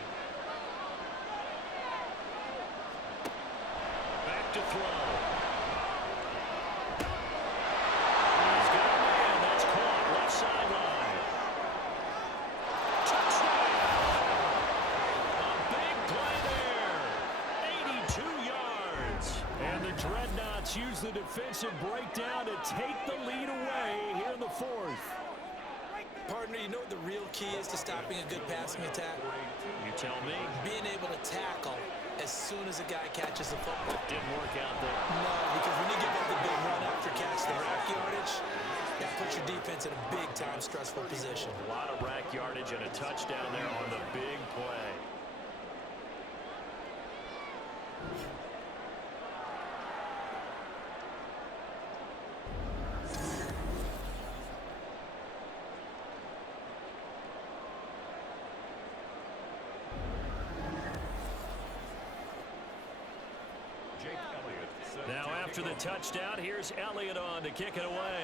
Back to throw. He's got a man. That's caught left sideline. Touchdown! A big play there. 82 yards. And the Dreadnoughts use the defensive breakdown to take the lead away here in the 4th. Partner, you know what the real key is to stopping a good passing attack? You tell me. Being able to tackle as soon as a guy catches the football. Didn't work out there. No, because when you give up the big run after catch, the rack yardage, that puts your defense in a big-time stressful position. A lot of rack yardage and a touchdown there on the big play. Now after the touchdown, here's Elliott on to kick it away.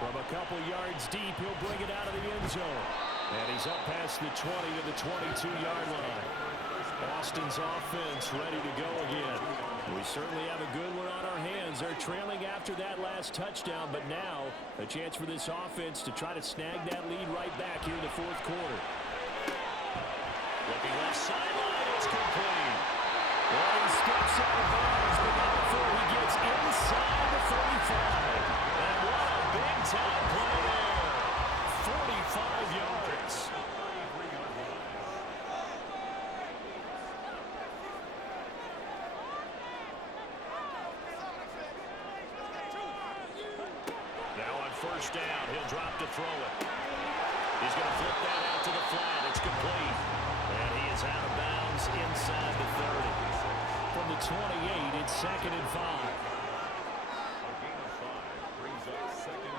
From a couple yards deep, he'll bring it out of the end zone. And he's up past the 20 to the 22-yard line. Austin's offense ready to go again. We certainly have a good one on our hands. They're trailing after that last touchdown, but now a chance for this offense to try to snag that lead right back here in the 4th quarter. Looking left sideline, it's complete. Well, he steps out of bounds, but not before he gets inside the 35. And what a Big-time play there. 45 yards. Now on first down, he'll drop to throw it. He's going to flip that out to the flat. It's complete. And he is out of bounds inside the 30. From the 28, it's 2nd and 5. A gain of 5 brings up 2nd and 5.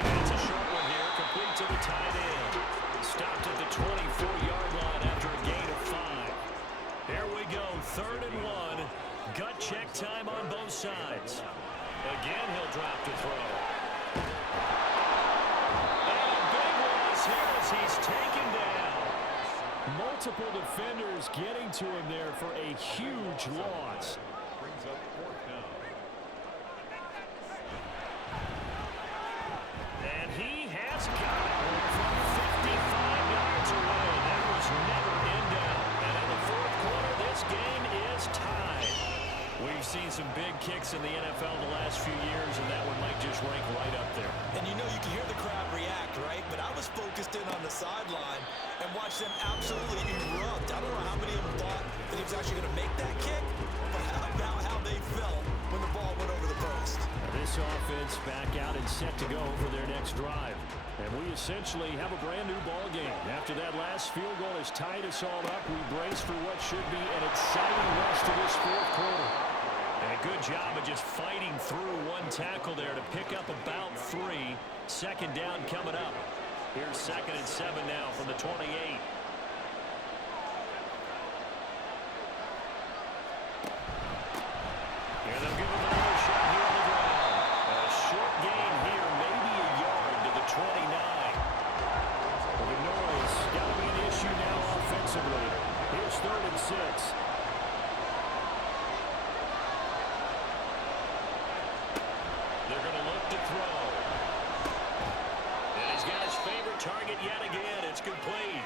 And it's a short one here, complete to the tight end. Stopped at the 24-yard line after a gain of 5. Here we go, 3rd and 1. Gut check time on both sides. Again, he'll drop to throw. And a big loss here as he's taken down. Multiple defenders getting to him there for a huge loss. Brings up 4th down. And he has got it from 55 yards away. That was never in doubt. And in the 4th quarter, this game is tied. We've seen some big kicks in the NFL the last few years, and that one might just rank right up there. And you know, you can hear the crowd react, right? But I was focused in on the sideline and watched them absolutely erupt. I don't know how many of them thought that he was actually going to make that kick, but how about how they felt when the ball went over the post? This offense back out and set to go for their next drive. And we essentially have a brand new ball game. After that last field goal has tied us all up, we brace for what should be an exciting rest of this 4th quarter. And a good job of just fighting through one tackle there to pick up about 3. 2nd down coming up. Here's 2nd and 7 now from the 28. And they'll give him another shot here on the ground. A short gain here, maybe a yard to the 29. Well, the noise got to be an issue now offensively. Here's 3rd and 6. They're going to look to throw. And he's got his favorite target yet again. It's complete.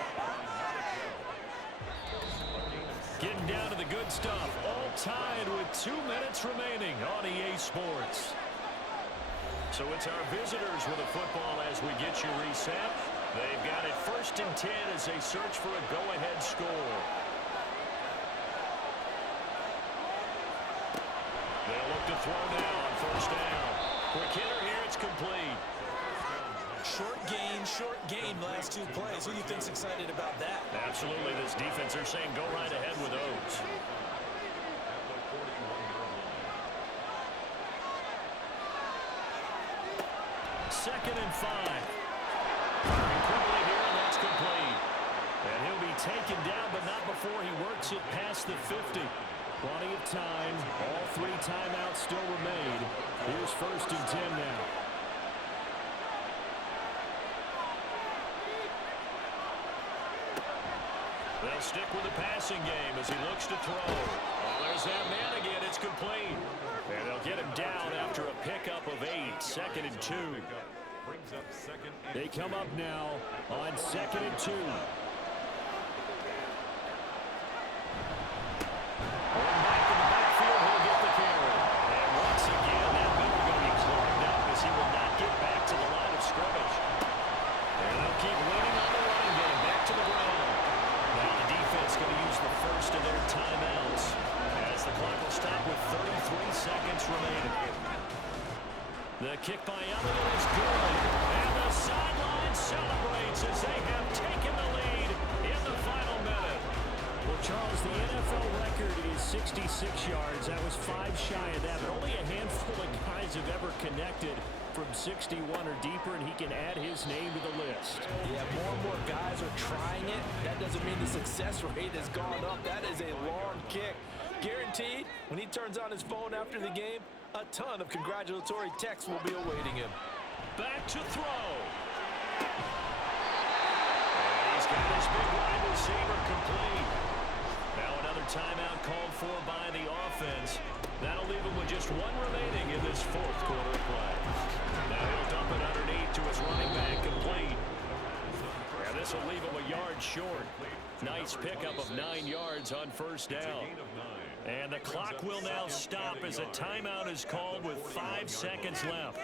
Getting down to the good stuff. All tied with 2 minutes remaining on EA Sports. So it's our visitors with the football as we get you reset. They've got it 1st and 10 as they search for a go-ahead score. They'll look to throw now on 1st down. Quick hitter here, it's complete. Short gain last 2 plays. Who do you think's excited about that? Absolutely, this defense, they're saying go right ahead with those. 2nd and 5. Firing quickly here, and that's complete. And he'll be taken down, but not before he works it past the 50. Plenty of time. All 3 timeouts still remain. Here's 1st and 10 now. They'll stick with the passing game as he looks to throw. Oh, there's that man again. It's complete. And they'll get him down after a pickup of 8. 2nd and 2. Brings up 2nd and They come up now on 2nd and 2. Back in the backfield, he'll get the carry. And once again, that number going to be clogged up as he will not get back to the line of scrimmage. And they'll keep leaning on the running game. Back to the ground. Now the defense going to use the first of their timeouts as the clock will stop with 33 seconds remaining. The kick by Elliott is good. And the sideline celebrates as they have taken the lead in the final minute. Well, Charles, the NFL record is 66 yards. That was 5 shy of that, but only a handful of guys have ever connected from 61 or deeper, and he can add his name to the list. Yeah, more and more guys are trying it. That doesn't mean the success rate has gone up. That is a long kick. Guaranteed, when he turns on his phone after the game, a ton of congratulatory texts will be awaiting him. Back to throw. And he's got his big wide receiver complete. Now another timeout called for by the offense. That'll leave him with just 1 remaining in this 4th quarter play. Now he'll dump it underneath to his running back complete. And this will leave him a yard short. Nice pickup of 9 yards on first down. And the clock will now stop as a timeout is called with 5 seconds left.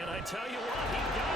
And I tell you what, he got